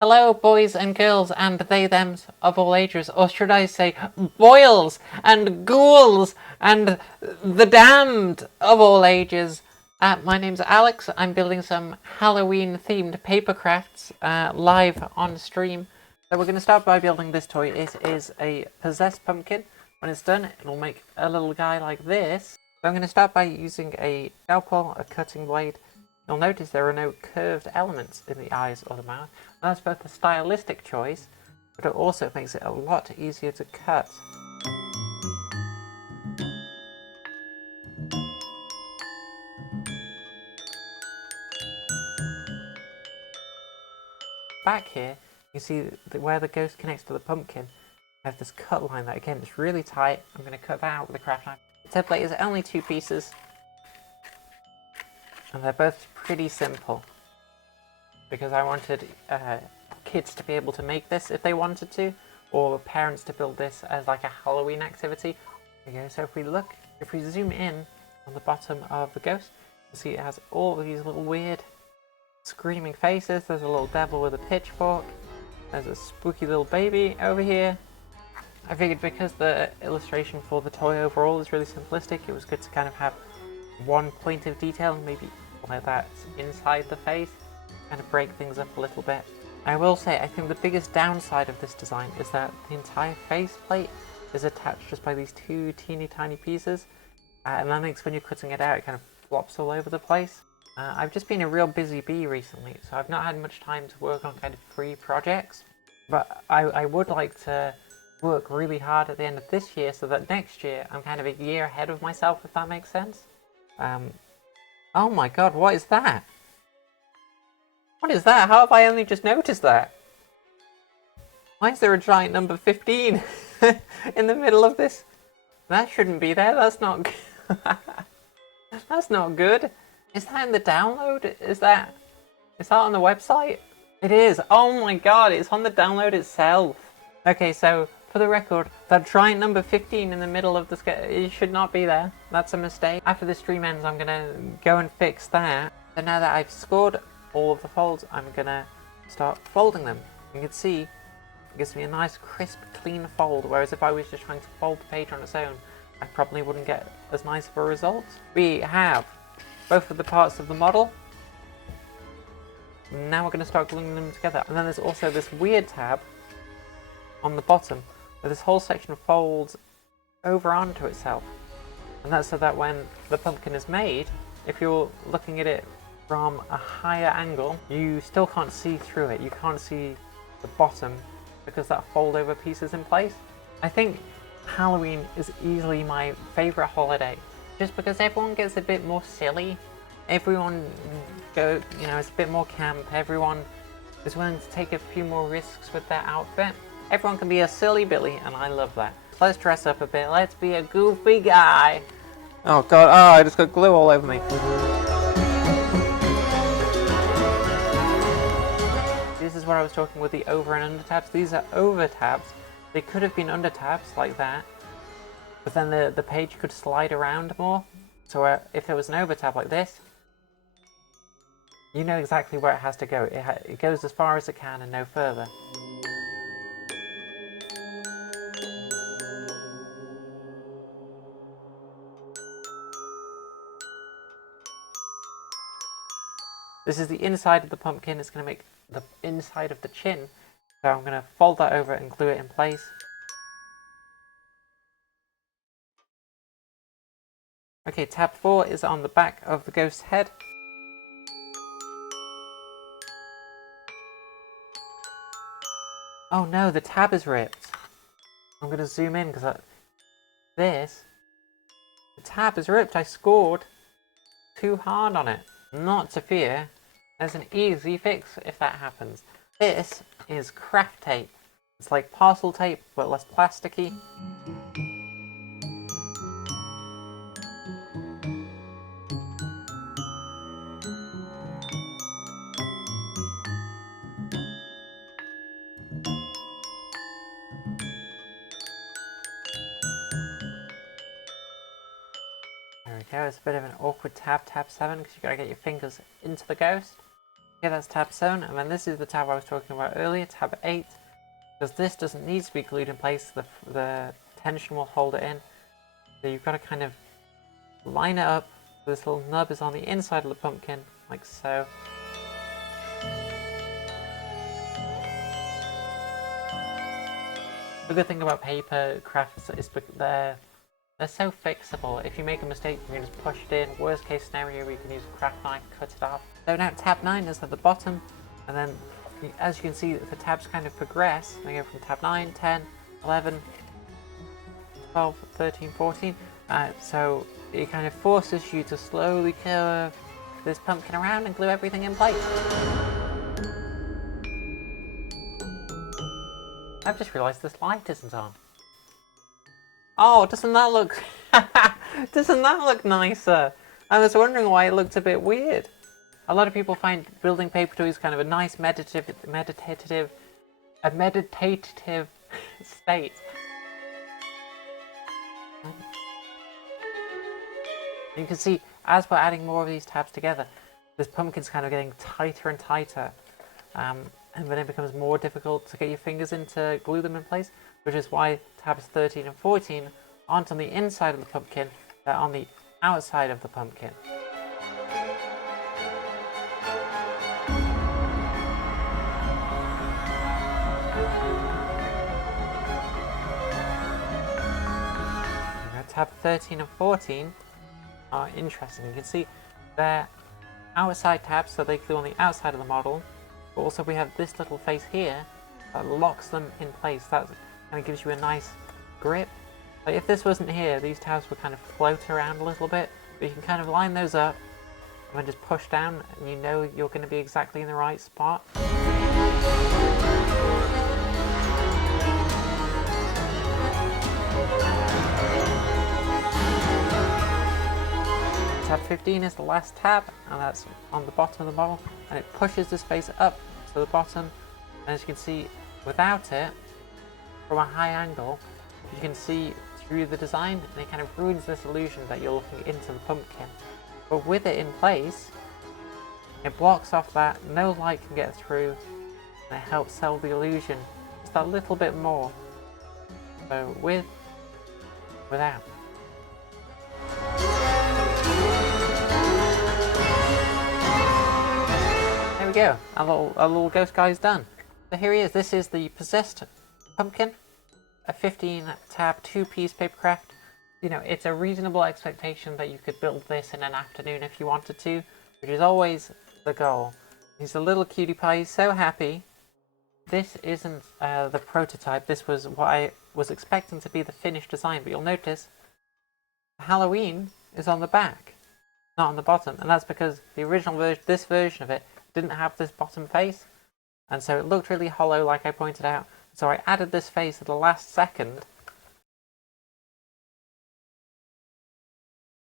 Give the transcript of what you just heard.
Hello, boys and girls, and they thems of all ages, or should I say, boils and ghouls and the damned of all ages. My name's Alex. I'm building some Halloween-themed papercrafts live on stream. So we're going to start by building this toy. It is a possessed pumpkin. When it's done, it'll make a little guy like this. So I'm going to start by using a scalpel, a cutting blade. You'll notice there are no curved elements in the eyes or the mouth. And that's both a stylistic choice, but it also makes it a lot easier to cut. Back here, you see where the ghost connects to the pumpkin. I have this cut line that, again, is really tight. I'm going to cut that out with a craft knife. The template is only 2 pieces, and they're both pretty simple, because I wanted kids to be able to make this if they wanted to, or parents to build this as like a Halloween activity. Okay, so if we zoom in on the bottom of the ghost, you'll see it has all of these little weird screaming faces. There's a little devil with a pitchfork. There's a spooky little baby over here. I figured because the illustration for the toy overall is really simplistic, it was good to kind of have one point of detail, and maybe like that inside the face, kind of break things up a little bit. I will say, I think the biggest downside of this design is that the entire faceplate is attached just by these 2 teeny tiny pieces, and that makes when you're cutting it out, it kind of flops all over the place. I've just been a real busy bee recently, so I've not had much time to work on kind of free projects, but I would like to work really hard at the end of this year so that next year I'm kind of a year ahead of myself, if that makes sense. Oh my god, what is that? What is that? How have I only just noticed that? Why is there a giant number 15 in the middle of this? That shouldn't be there. That's not that's not good. Is that in the download? Is that on the website? It is. Oh my god, it's on the download itself. Okay, so for the record, that giant number 15 in the middle of the scale, it should not be there. That's a mistake. After the stream ends, I'm gonna go and fix that. So now that I've scored all of the folds, I'm gonna start folding them. You can see it gives me a nice crisp clean fold, whereas if I was just trying to fold the page on its own, I probably wouldn't get as nice of a result. We have both of the parts of the model. Now we're going to start gluing them together. And then there's also this weird tab on the bottom where this whole section folds over onto itself, and that's so that when the pumpkin is made, if you're looking at it from a higher angle, you still can't see through it. You can't see the bottom because that fold over piece is in place. I think Halloween is easily my favourite holiday, just because everyone gets a bit more silly. Everyone it's a bit more camp. Everyone is willing to take a few more risks with their outfit. Everyone can be a silly Billy, and I love that. Let's dress up a bit. Let's be a goofy guy. Oh god, I just got glue all over me. This is what I was talking with the over and under tabs. These are over tabs. They could have been under tabs like that, but then the page could slide around more. So if there was an over tab like this, you know exactly where it has to go. It goes as far as it can and no further. This is the inside of the pumpkin. It's going to make the inside of the chin. So I'm going to fold that over and glue it in place. Okay, tab 4 is on the back of the ghost's head. Oh no, the tab is ripped. I'm going to zoom in because the tab is ripped. I scored too hard on it. Not to fear, there's an easy fix if that happens. This is craft tape. It's like parcel tape, but less plasticky. There we go, it's a bit of an awkward tab 7, because you've got to get your fingers into the ghost. Okay, that's tab 7, and then this is the tab I was talking about earlier, tab 8, because this doesn't need to be glued in place, the tension will hold it in. So you've got to kind of line it up, so this little nub is on the inside of the pumpkin, like so. The good thing about paper crafts is they're so fixable. If you make a mistake, you can just push it in. Worst case scenario, you can use a craft knife, cut it off. So now tab 9 is at the bottom, and then as you can see, the tabs kind of progress. They go from tab 9, 10, 11, 12, 13, 14. So it kind of forces you to slowly curve this pumpkin around and glue everything in place. I've just realised this light isn't on. Oh, doesn't that look... doesn't that look nicer? I was wondering why it looked a bit weird. A lot of people find building paper toys kind of a nice meditative state. You can see, as we're adding more of these tabs together, this pumpkin's kind of getting tighter and tighter. And then it becomes more difficult to get your fingers in to glue them in place, which is why tabs 13 and 14 aren't on the inside of the pumpkin, they're on the outside of the pumpkin. Tab 13 and 14 are interesting. You can see they're outside tabs, so they glue on the outside of the model. But also we have this little face here that locks them in place. That kind of gives you a nice grip. Like if this wasn't here, these tabs would kind of float around a little bit, but you can kind of line those up and then just push down, and you know you're going to be exactly in the right spot. Tab 15 is the last tab, and that's on the bottom of the model, and it pushes this face up to the bottom, and as you can see, without it, from a high angle, you can see through the design, and it kind of ruins this illusion that you're looking into the pumpkin. But with it in place, it blocks off that, no light can get through, and it helps sell the illusion just a little bit more. So with, without. There we go, our little ghost guy's done. So here he is, this is the possessed pumpkin, a 15 tab 2-piece papercraft. You know, it's a reasonable expectation that you could build this in an afternoon if you wanted to, which is always the goal. He's a little cutie pie, he's so happy. This isn't the prototype, this was what I was expecting to be the finished design, but you'll notice Halloween is on the back, not on the bottom, and that's because the original version, this version of it, didn't have this bottom face, and so it looked really hollow like I pointed out, so I added this face at the last second